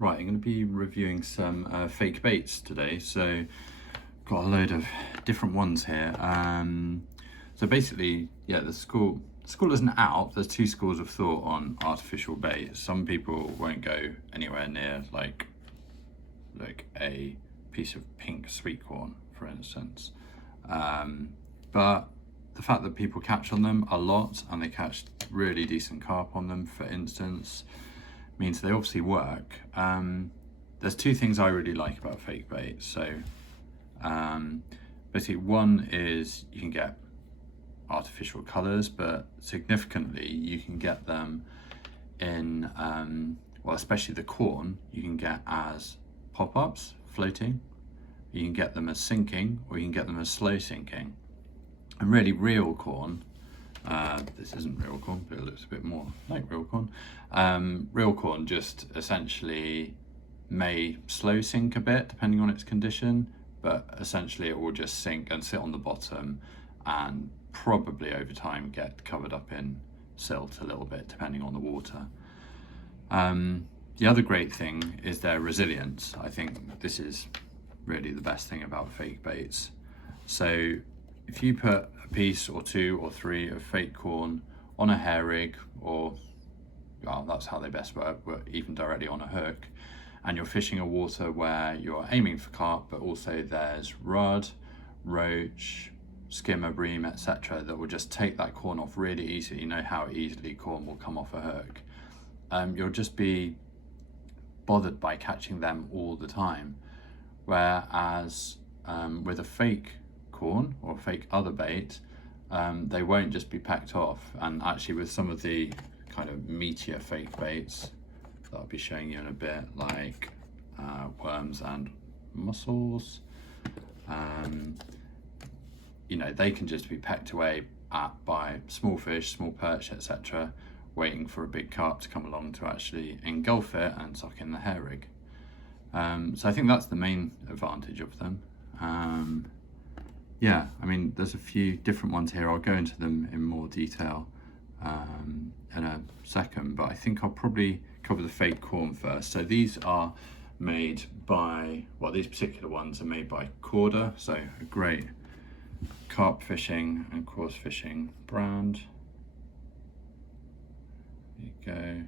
Right, I'm going to be reviewing some fake baits today. So got a load of different ones here. So basically, yeah, the school isn't out. There's two schools of thought on artificial bait. Some people won't go anywhere near like a piece of pink sweetcorn, for instance. But the fact that people catch on them a lot and they catch really decent carp on them, for instance, means they obviously work. There's two things I really like about fake bait. So basically, one is you can get artificial colors, but significantly you can get them in well, especially the corn, you can get as pop-ups floating, you can get them as sinking, or you can get them as slow sinking. And really, real corn, this isn't real corn, but it looks a bit more like real corn. Real corn just essentially may slow sink a bit depending on its condition, but essentially it will just sink and sit on the bottom and probably over time get covered up in silt a little bit depending on the water. The other great thing is their resilience. I think this is really the best thing about fake baits. So if you put a piece or two or three of fake corn on a hair rig, or well, that's how they best work, but even directly on a hook, and you're fishing a water where you're aiming for carp, but also there's rudd, roach, skimmer, bream, etc., that will just take that corn off really easily. You know how easily corn will come off a hook. You'll just be bothered by catching them all the time. Whereas with a fake corn or fake other bait, they won't just be packed off. And actually with some of the kind of meatier fake baits that I'll be showing you in a bit, like worms and mussels, you know, they can just be pecked away at by small fish, small perch, etc., waiting for a big carp to come along to actually engulf it and suck in the hair rig. So I think that's the main advantage of them. Yeah, I mean, there's a few different ones here. I'll go into them in more detail in a second, but I think I'll probably cover the fake corn first. So these are made by, well, these particular ones are made by Coarse, so a great carp fishing and coarse fishing brand. There you go.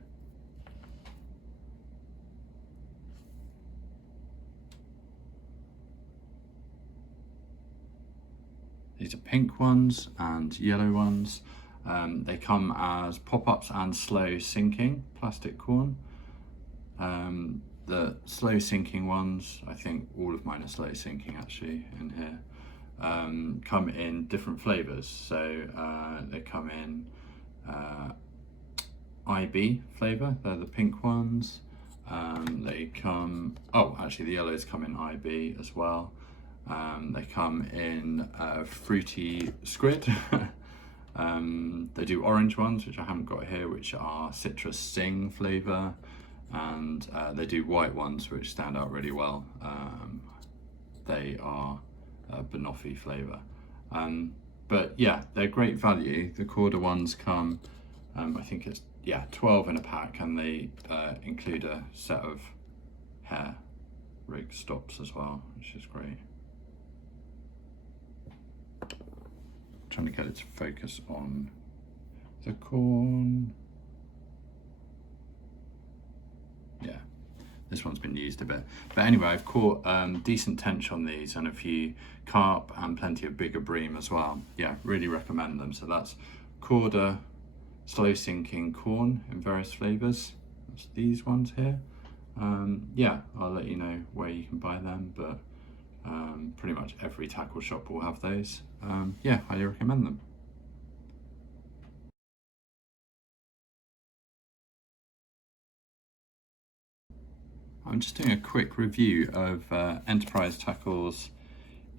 These are pink ones and yellow ones. They come as pop-ups and slow sinking plastic corn. The slow sinking ones, I think all of mine are slow sinking actually in here, come in different flavors. So they come in IB flavor, they're the pink ones. They come, oh, actually the yellows come in IB as well. They come in fruity squid. They do orange ones, which I haven't got here, which are citrus sting flavor, and they do white ones, which stand out really well. They are banoffee flavor. But yeah, they're great value. The Coarse ones come, I think it's 12 in a pack, and they include a set of hair rig stops as well, which is great. Trying to get it to focus on the corn. Yeah, this one's been used a bit. But anyway, I've caught decent tench on these and a few carp and plenty of bigger bream as well. Yeah, really recommend them. So that's Coarse slow sinking corn in various flavors. That's these ones here. Yeah, I'll let you know where you can buy them, but pretty much every tackle shop will have those. Yeah, highly recommend them. I'm just doing a quick review of Enterprise Tackle's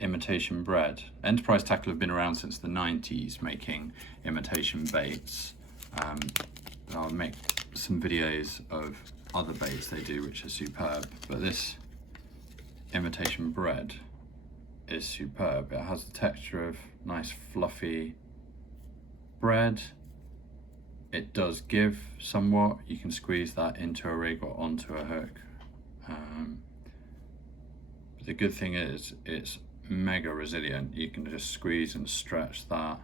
imitation bread. Enterprise Tackle have been around since the 90s making imitation baits. I'll make some videos of other baits they do which are superb, but this imitation bread is superb. It has the texture of nice fluffy bread. It does give somewhat. You can squeeze that into a rig or onto a hook But the good thing is it's mega resilient. You can just squeeze and stretch that.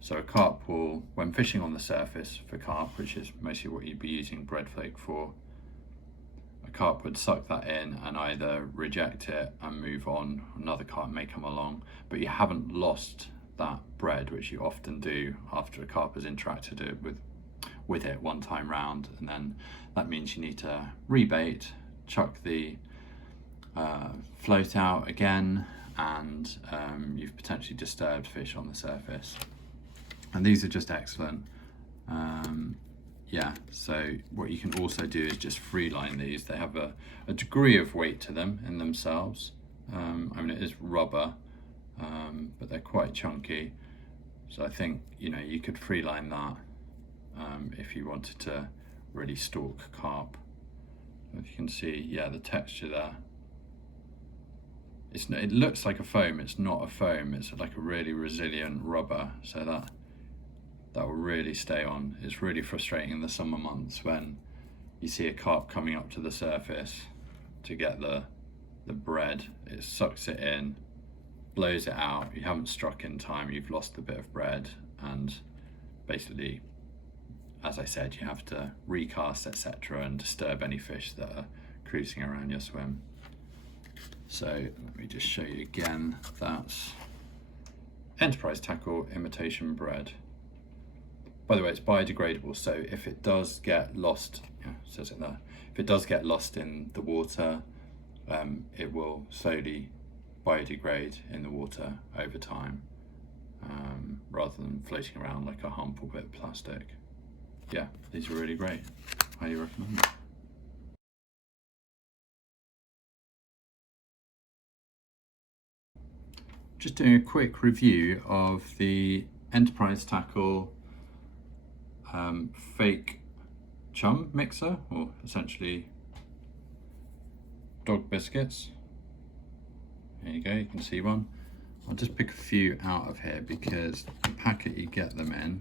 So a carp will, when fishing on the surface for carp, which is mostly what you'd be using bread flake for, a carp would suck that in and either reject it and move on. Another carp may come along, but you haven't lost that bread, which you often do after a carp has interacted with it one time round, and then that means you need to rebait, chuck the float out again, and you've potentially disturbed fish on the surface. And these are just excellent. Yeah, so what you can also do is just free line these. They have a degree of weight to them in themselves. I mean, it is rubber, but they're quite chunky. So I think, you know, you could free line that if you wanted to really stalk carp. If you can see, yeah, the texture there. It looks like a foam. It's not a foam. It's like a really resilient rubber. So that will really stay on. It's really frustrating in the summer months when you see a carp coming up to the surface to get the bread. It sucks it in, blows it out. You haven't struck in time. You've lost a bit of bread, and basically, as I said, you have to recast, etc., and disturb any fish that are cruising around your swim. So let me just show you again. That's Enterprise Tackle Imitation Bread. By the way, it's biodegradable, so if it does get lost, yeah, it says it there. If it does get lost in the water, it will slowly biodegrade in the water over time, rather than floating around like a harmful bit of plastic. Yeah, these are really great. Highly recommend them. Just doing a quick review of the Enterprise Tackle fake chum mixer, or essentially dog biscuits. There you go, you can see one. I'll just pick a few out of here because the packet you get them in,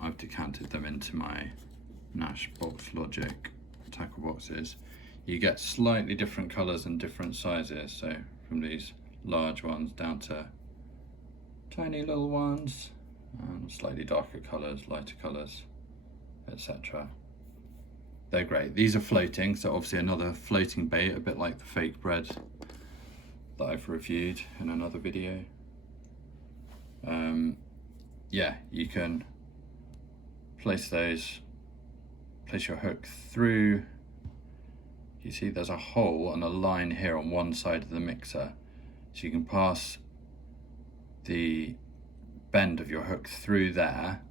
I've decanted them into my Nash Box Logic tackle boxes. You get slightly different colours and different sizes, so from these large ones down to tiny little ones, and slightly darker colours, lighter colours, etc. They're great. These are floating, so obviously another floating bait, a bit like the fake bread that I've reviewed in another video. Yeah, you can place your hook through. You see there's a hole and a line here on one side of the mixer, so you can pass the bend of your hook through there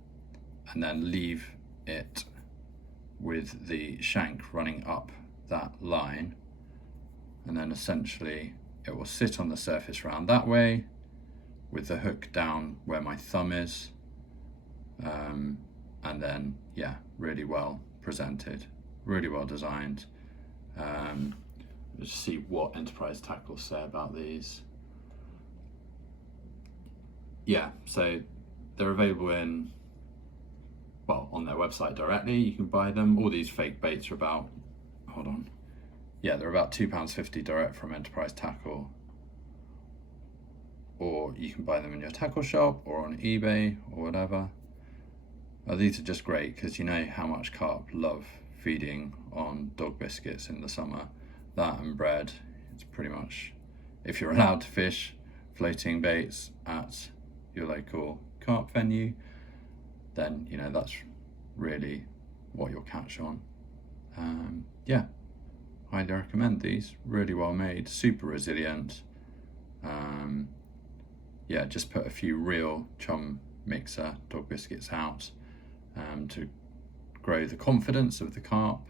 and then leave it with the shank running up that line, and then essentially it will sit on the surface round that way with the hook down where my thumb is, and then yeah, really well presented, really well designed. Let's see what Enterprise Tackle say about these. Yeah, so they're available in, well, on their website directly. You can buy them. All these fake baits are about, hold on, yeah, they're about £2.50 direct from Enterprise Tackle, or you can buy them in your tackle shop or on eBay or whatever. These are just great because you know how much carp love feeding on dog biscuits in the summer. That and bread. It's pretty much, if you're allowed to fish floating baits at your local carp venue, then you know that's really what you'll catch on. Yeah, highly recommend these. Really well made, super resilient. Yeah, just put a few real chum mixer dog biscuits out to grow the confidence of the carp,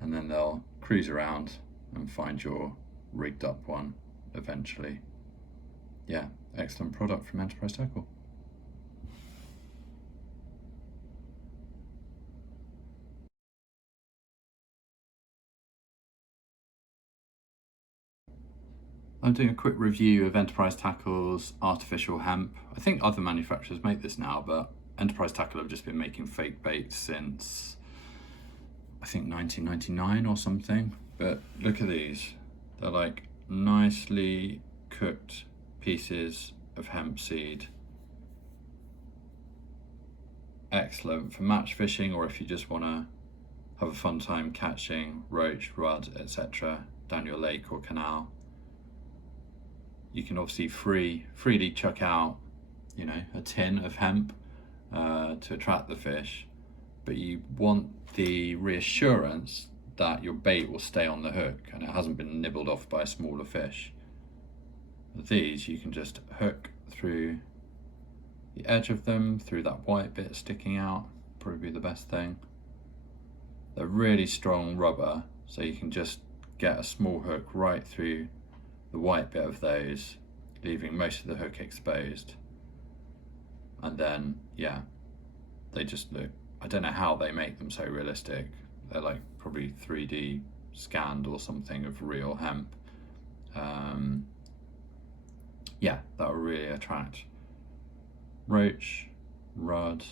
and then they'll cruise around and find your rigged up one eventually. Yeah, excellent product from Enterprise Tackle. I'm doing a quick review of Enterprise Tackle's artificial hemp. I think other manufacturers make this now, but Enterprise Tackle have just been making fake baits since, I think 19.99 or something. But look at these. They're like nicely cooked pieces of hemp seed. Excellent for match fishing, or if you just want to have a fun time catching roach, rudd, etc. down your lake or canal. You can obviously freely chuck out, you know, a tin of hemp to attract the fish, but you want the reassurance that your bait will stay on the hook and it hasn't been nibbled off by a smaller fish. With these, you can just hook through the edge of them, through that white bit sticking out, probably the best thing. They're really strong rubber, so you can just get a small hook right through the white bit of those, leaving most of the hook exposed. And then, yeah, they just look, I don't know how they make them so realistic. They're like probably 3D scanned or something of real hemp. Yeah, that will really attract roach, rudd,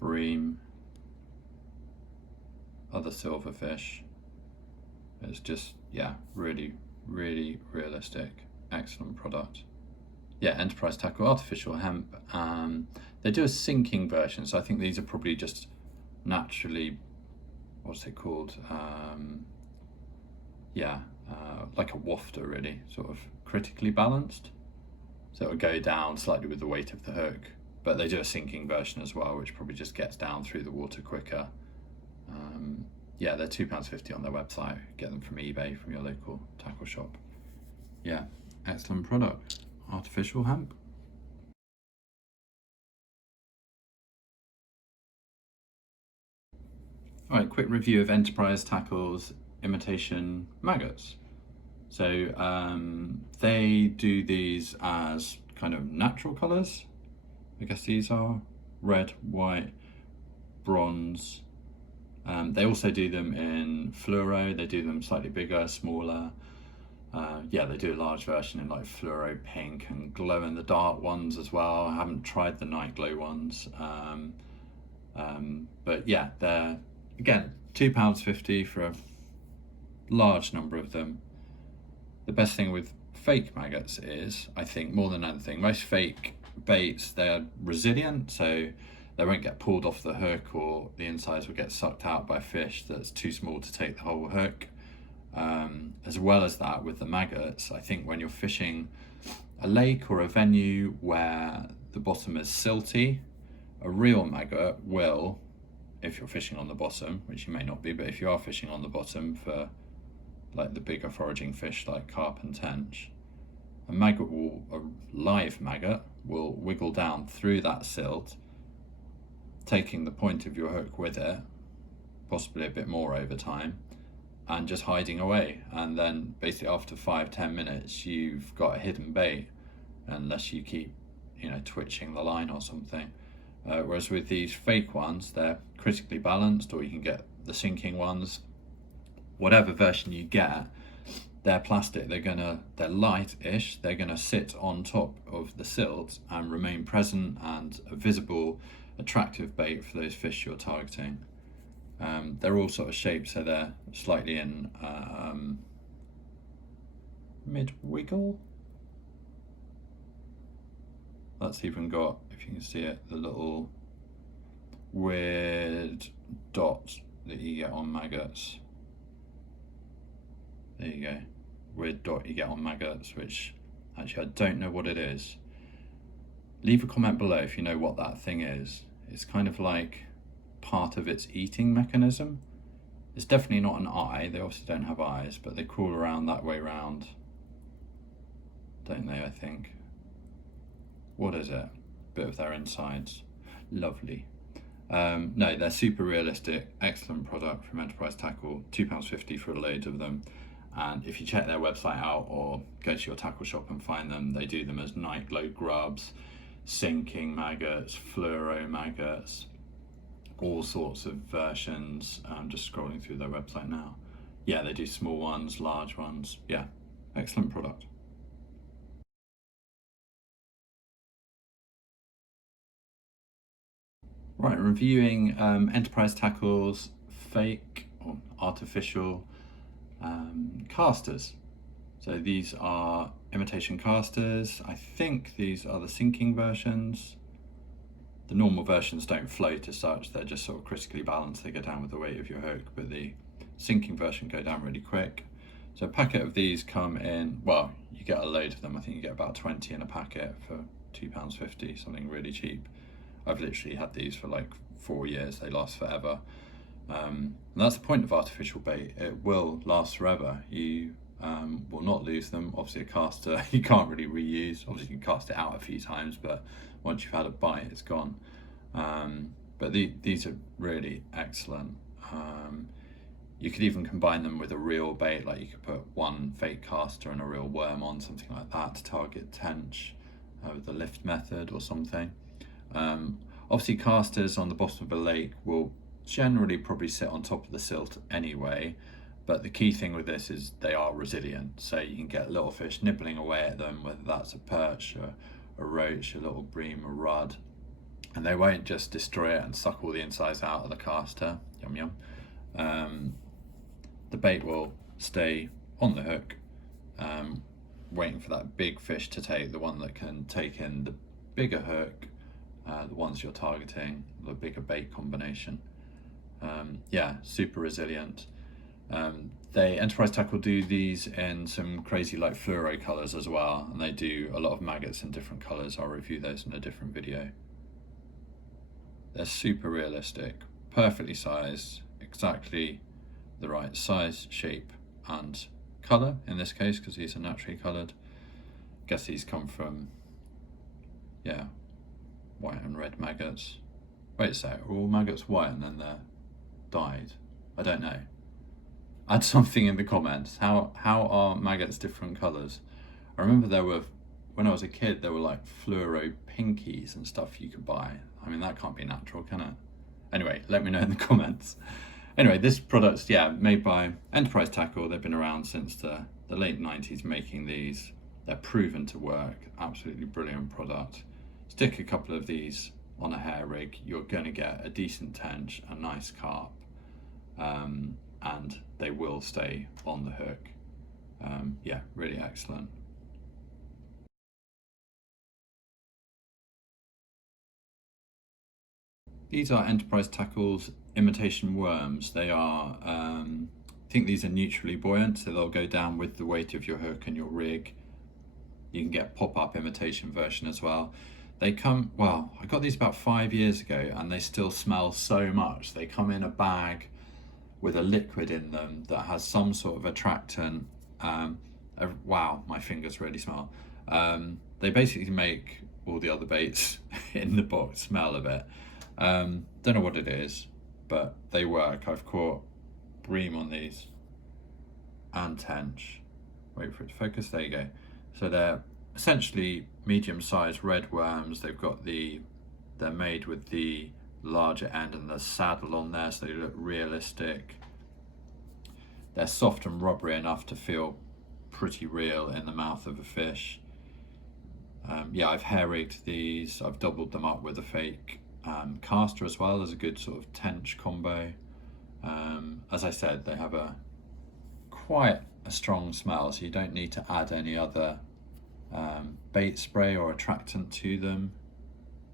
bream, other silverfish. It's just, yeah, really realistic. Excellent product. Yeah, Enterprise Tackle artificial hemp. They do a sinking version, so I think these are probably just naturally, what's it called? Like a wafter, really, sort of critically balanced. So it'll go down slightly with the weight of the hook, but they do a sinking version as well, which probably just gets down through the water quicker. Yeah, they're £2.50 on their website. Get them from eBay, from your local tackle shop. Yeah, excellent product. Artificial hemp. All right, quick review of Enterprise Tackle's imitation maggots. So they do these as kind of natural colours. I guess these are red, white, bronze. They also do them in fluoro. They do them slightly bigger, smaller. Yeah, they do a large version in like fluoro pink and glow in the dark ones as well. I haven't tried the night glow ones. But yeah, they're, again, £2.50 for a large number of them. The best thing with fake maggots is, I think, more than anything, most fake baits, they're resilient, so they won't get pulled off the hook, or the insides will get sucked out by a fish that's too small to take the whole hook. As well as that, with the maggots, I think when you're fishing a lake or a venue where the bottom is silty, a real maggot will, if you're fishing on the bottom, which you may not be, but if you are fishing on the bottom for like the bigger foraging fish like carp and tench, a live maggot will wiggle down through that silt, taking the point of your hook with it, possibly a bit more over time, and just hiding away. And then basically after 5-10 minutes, you've got a hidden bait, unless you keep, twitching the line or something. Whereas with these fake ones, they're critically balanced, or you can get the sinking ones. Whatever version you get, they're plastic. They're light-ish. They're gonna sit on top of the silt and remain present and a visible, attractive bait for those fish you're targeting. They're all sort of shaped, so they're slightly in mid-wiggle. That's even got, if you can see it, the little weird dot that you get on maggots. There you go. Weird dot you get on maggots, which actually I don't know what it is. Leave a comment below if you know what that thing is. It's kind of like part of its eating mechanism. It's definitely not an eye. They obviously don't have eyes, but they crawl around that way round, don't they, I think? What is it? Bit of their insides. Lovely. No, they're super realistic. Excellent product from Enterprise Tackle. £2.50 for a load of them. And if you check their website out or go to your tackle shop and find them, they do them as night glow grubs, sinking maggots, fluoro maggots, all sorts of versions. I'm just scrolling through their website now. Yeah, they do small ones, large ones. Yeah, excellent product. Right, reviewing Enterprise Tackle's fake or artificial casters. So these are imitation casters. I think these are the sinking versions. The normal versions don't float as such, they're just sort of critically balanced, they go down with the weight of your hook, but the sinking version go down really quick. So a packet of these come in, well, you get a load of them, I think you get about 20 in a packet for £2.50, something really cheap. I've literally had these for like 4 years, they last forever. And that's the point of artificial bait, it will last forever. You will not lose them. Obviously a caster you can't really reuse, obviously you can cast it out a few times, but once you've had a bite it's gone. But these are really excellent. You could even combine them with a real bait, like you could put one fake caster and a real worm on, something like that, to target tench with the lift method or something. Obviously casters on the bottom of a lake will generally probably sit on top of the silt anyway, but the key thing with this is they are resilient, so you can get little fish nibbling away at them, whether that's a perch, a roach, a little bream, a rudd, and they won't just destroy it and suck all the insides out of the caster. Yum yum. The bait will stay on the hook, waiting for that big fish to take, the one that can take in the bigger hook, the ones you're targeting, the bigger bait combination. Yeah, super resilient. Enterprise Tackle do these in some crazy like fluoro colours as well, and they do a lot of maggots in different colours. I'll review those in a different video. They're super realistic, perfectly sized, exactly the right size, shape and colour in this case, because these are naturally coloured. Guess these come from, yeah, white and red maggots. Wait a sec, are all maggots white and then they're dyed? I don't know. Add something in the comments. How are maggots different colours? I remember there were, when I was a kid, there were like fluoro pinkies and stuff you could buy. I mean, that can't be natural, can it? Anyway, let me know in the comments. Anyway, this product's, yeah, made by Enterprise Tackle. They've been around since the late 90s making these. They're proven to work, absolutely brilliant product. Stick a couple of these on a hair rig, you're going to get a decent tench, a nice carp, and they will stay on the hook. Yeah, really excellent. These are Enterprise Tackle's imitation worms. They are, I think these are neutrally buoyant, so they'll go down with the weight of your hook and your rig. You can get pop-up imitation version as well. They come, well, I got these about 5 years ago and they still smell so much. They come in a bag with a liquid in them that has some sort of attractant. Wow, my fingers really smell. They basically make all the other baits in the box smell a bit. Don't know what it is, but they work. I've caught bream on these and tench. Wait for it to focus, there you go. So they're essentially medium-sized red worms. They're made with the larger end and the saddle on there, so they look realistic. They're soft and rubbery enough to feel pretty real in the mouth of a fish. Yeah, I've hair rigged these. I've doubled them up with a fake caster as well as a good sort of tench combo. As I said, they have quite a strong smell, so you don't need to add any other bait spray or attractant to them.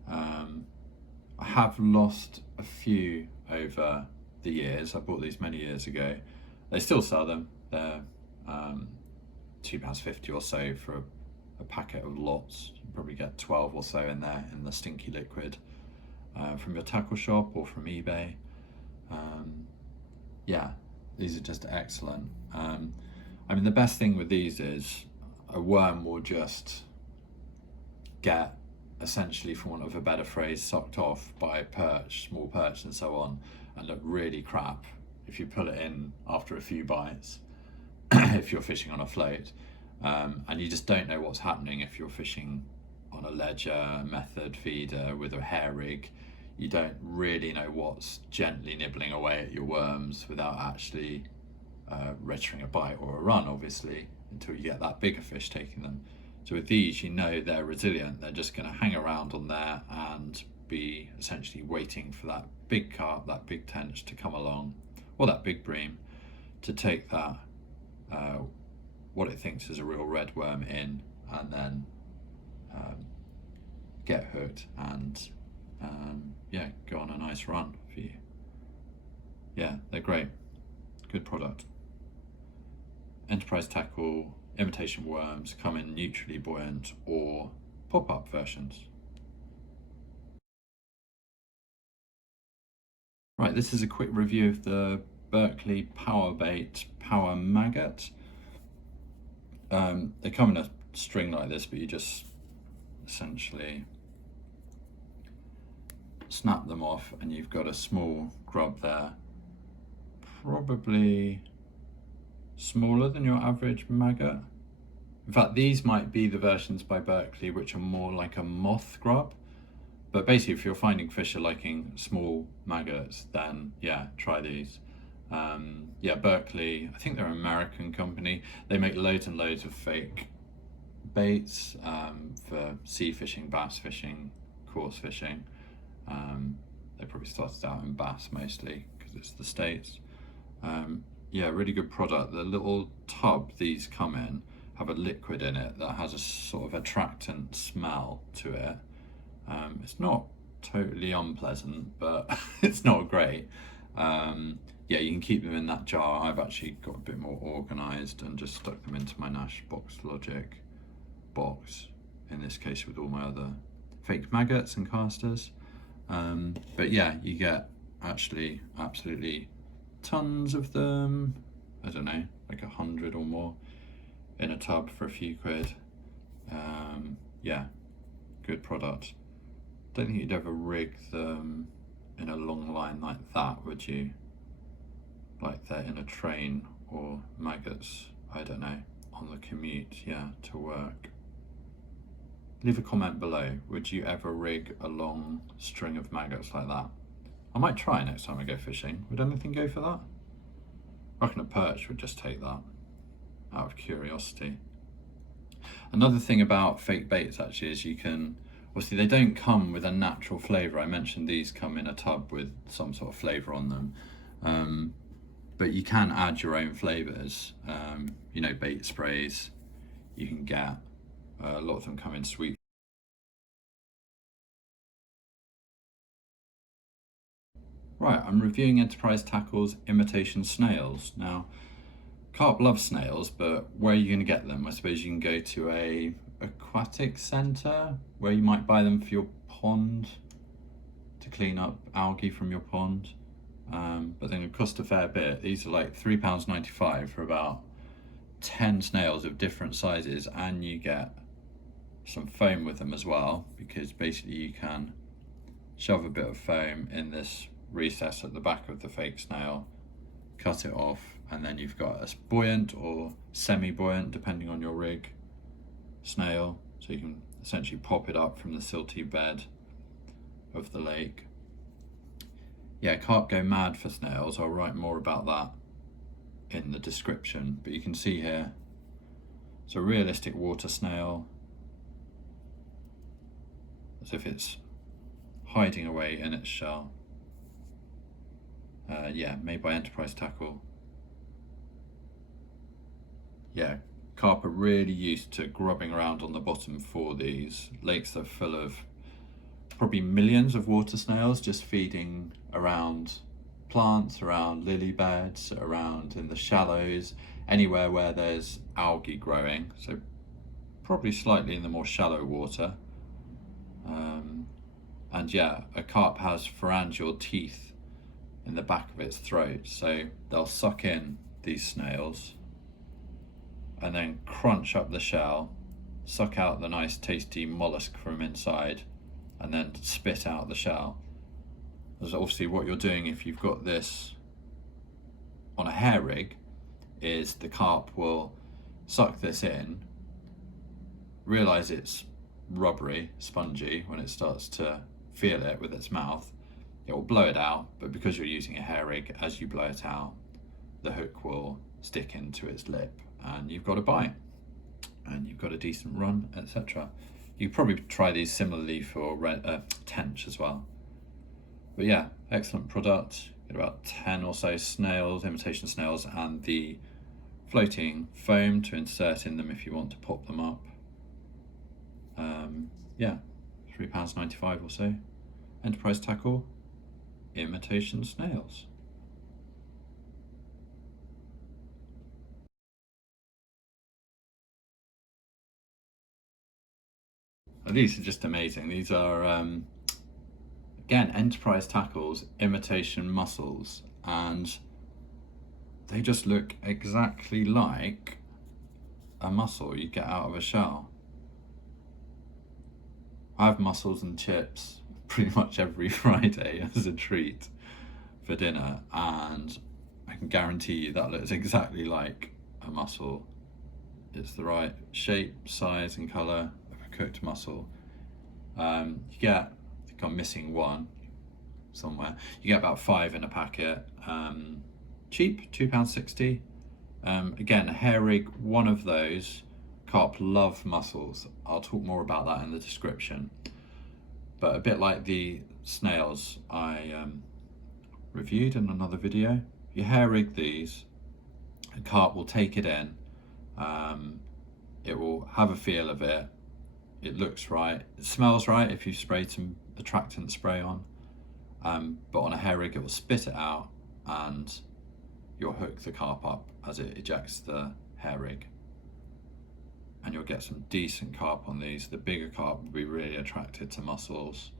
I have lost a few over the years. I bought these many years ago. They still sell them. They're £2.50 or so for a packet of lots. You probably get 12 or so in there in the stinky liquid from your tackle shop or from eBay. Yeah, these are just excellent. I mean, the best thing with these is a worm will just get, essentially, for want of a better phrase, sucked off by a perch, small perch and so on, and look really crap if you pull it in after a few bites, if you're fishing on a float. And you just don't know what's happening if you're fishing on a ledger, method feeder with a hair rig. You don't really know what's gently nibbling away at your worms without actually registering a bite or a run, obviously, until you get that bigger fish taking them. So with these, you know they're resilient. They're just going to hang around on there and be essentially waiting for that big carp, that big tench to come along, or that big bream, to take that, what it thinks is a real red worm in, and then get hooked and yeah, go on a nice run for you. Yeah, they're great. Good product. Enterprise tackle, imitation worms come in neutrally buoyant or pop-up versions. Right, this is a quick review of the Berkeley Power Bait Power Maggot. They come in a string like this, but you just essentially snap them off and you've got a small grub there, probably smaller than your average maggot. In fact, these might be the versions by Berkeley which are more like a moth grub. But basically, if you're finding fish are liking small maggots, then yeah, try these. Yeah, Berkeley, I think they're an American company. They make loads and loads of fake baits for sea fishing, bass fishing, coarse fishing. They probably started out in bass mostly because it's the States. Yeah, really good product. The little tub these come in have a liquid in it that has a sort of attractant smell to it. It's not totally unpleasant, but it's not great. Yeah, you can keep them in that jar. I've actually got a bit more organised and just stuck them into my Nash Box Logic box, in this case with all my other fake maggots and casters. But yeah, you get actually absolutely tons of them. I don't know, like 100 or more in a tub for a few quid. Yeah, good product. Don't think you'd ever rig them in a long line like that, would you? Like they're in a train or maggots, I don't know, on the commute, yeah, to work. Leave a comment below. Would you ever rig a long string of maggots like that? I might try next time I go fishing. Would anything go for that? I reckon a perch would just take that, out of curiosity. Another thing about fake baits actually is you can, obviously they don't come with a natural flavour. I mentioned these come in a tub with some sort of flavour on them. But you can add your own flavours. You know, bait sprays you can get. A lot of them come in sweet. Right, I'm reviewing Enterprise Tackle's imitation snails. Now, Carp loves snails, but where are you going to get them? I suppose you can go to a aquatic centre where you might buy them for your pond to clean up algae from your pond. But then it cost a fair bit. These are like £3.95 for about 10 snails of different sizes, and you get some foam with them as well, because basically you can shove a bit of foam in this recess at the back of the fake snail, cut it off, and then you've got a buoyant or semi-buoyant, depending on your rig, snail. So you can essentially pop it up from the silty bed of the lake. Yeah, carp go mad for snails. I'll write more about that in the description, but you can see here, it's a realistic water snail, as if it's hiding away in its shell. Yeah, made by Enterprise Tackle. Yeah, carp are really used to grubbing around on the bottom for these. Lakes are full of probably millions of water snails just feeding around plants, around lily beds, around in the shallows, anywhere where there's algae growing. So probably slightly in the more shallow water. And yeah, a carp has phalangeal teeth in the back of its throat, so they'll suck in these snails and then crunch up the shell, suck out the nice tasty mollusk from inside, and then spit out the shell. That's obviously what you're doing if you've got this on a hair rig, is the carp will suck this in, realise it's rubbery, spongy when it starts to feel it with its mouth. It will blow it out, but because you're using a hair rig, as you blow it out, the hook will stick into its lip and you've got a bite and you've got a decent run, etc. You probably try these similarly for tench as well. But yeah, excellent product. Get about 10 or so snails, imitation snails, and the floating foam to insert in them if you want to pop them up. Yeah, £3.95 or so. Enterprise tackle, imitation snails. These are just amazing. These are, again, enterprise tackles, imitation mussels, and they just look exactly like a mussel you get out of a shell. I have mussels and chips pretty much every Friday as a treat for dinner, and I can guarantee you that looks exactly like a mussel. It's the right shape, size and colour of a cooked mussel. You get, I think I'm missing one somewhere, you get about 5 in a packet. Cheap, £2.60. Again, a hair rig, one of those. Carp love mussels. I'll talk more about that in the description. But a bit like the snails I reviewed in another video, you hair rig these, a carp will take it in, it will have a feel of it, it looks right, it smells right if you've sprayed some attractant spray on, but on a hair rig it will spit it out and you'll hook the carp up as it ejects the hair rig. And you'll get some decent carp on these. The bigger carp will be really attracted to mussels.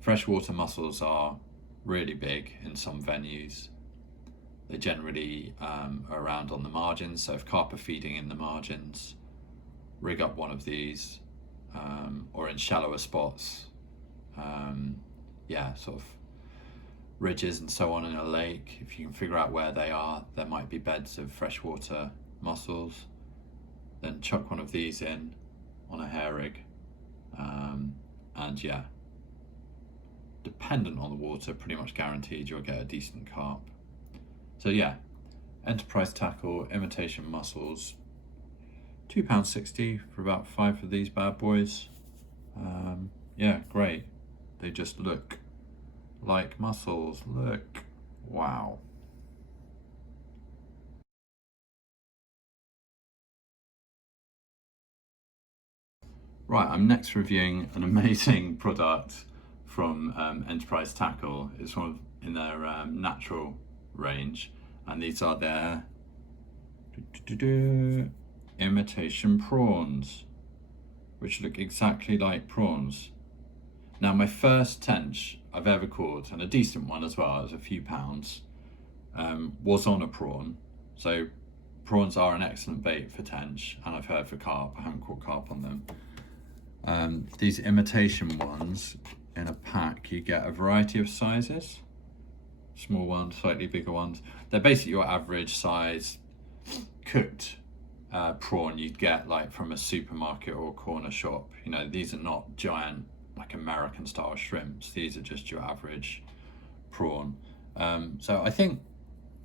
Freshwater mussels are really big in some venues. They generally are around on the margins, so if carp are feeding in the margins, rig up one of these, or in shallower spots, yeah, sort of ridges and so on in a lake. If you can figure out where they are, there might be beds of freshwater mussels. Then chuck one of these in on a hair rig, and yeah, dependent on the water, pretty much guaranteed you'll get a decent carp. So yeah, enterprise tackle, imitation mussels, £2.60 for about 5 of these bad boys. Yeah, great. They just look like mussels. Look, wow. Right, I'm next reviewing an amazing product from Enterprise Tackle. It's one in their natural range, and these are their imitation prawns, which look exactly like prawns. Now, my first tench I've ever caught, and a decent one as well, it was a few pounds, was on a prawn. So prawns are an excellent bait for tench, and I've heard for carp. I haven't caught carp on them. These imitation ones, in a pack you get a variety of sizes, small ones, slightly bigger ones. They're basically your average size cooked prawn you'd get like from a supermarket or a corner shop. You know, these are not giant like American style shrimps, these are just your average prawn. So I think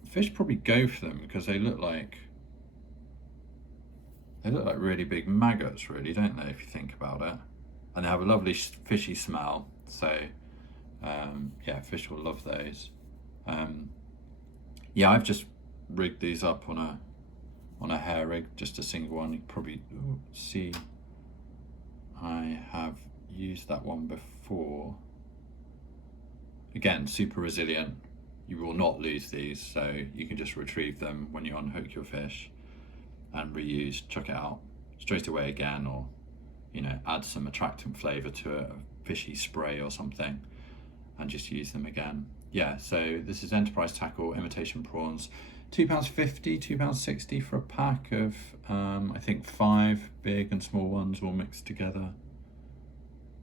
fish probably go for them because they look like really big maggots, really, don't they, if you think about it? And they have a lovely fishy smell, so yeah, fish will love those. Yeah, I've just rigged these up on a hair rig, just a single one. You can probably see I have used that one before. Again, super resilient. You will not lose these, so you can just retrieve them when you unhook your fish and reuse, chuck it out straight away again, or you know, add some attractant flavour to a fishy spray or something and just use them again. Yeah, so this is Enterprise Tackle imitation prawns, £2.50, £2.60 for a pack of I think 5 big and small ones all mixed together.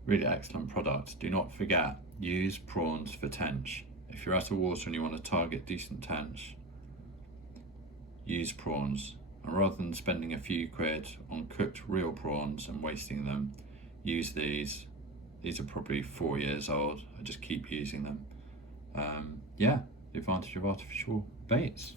Really excellent product. Do not forget, use prawns for tench. If you're out of water and you want to target decent tench, use prawns. And rather than spending a few quid on cooked real prawns and wasting them, use these. These are probably 4 years old. I just keep using them. Yeah, the advantage of artificial baits.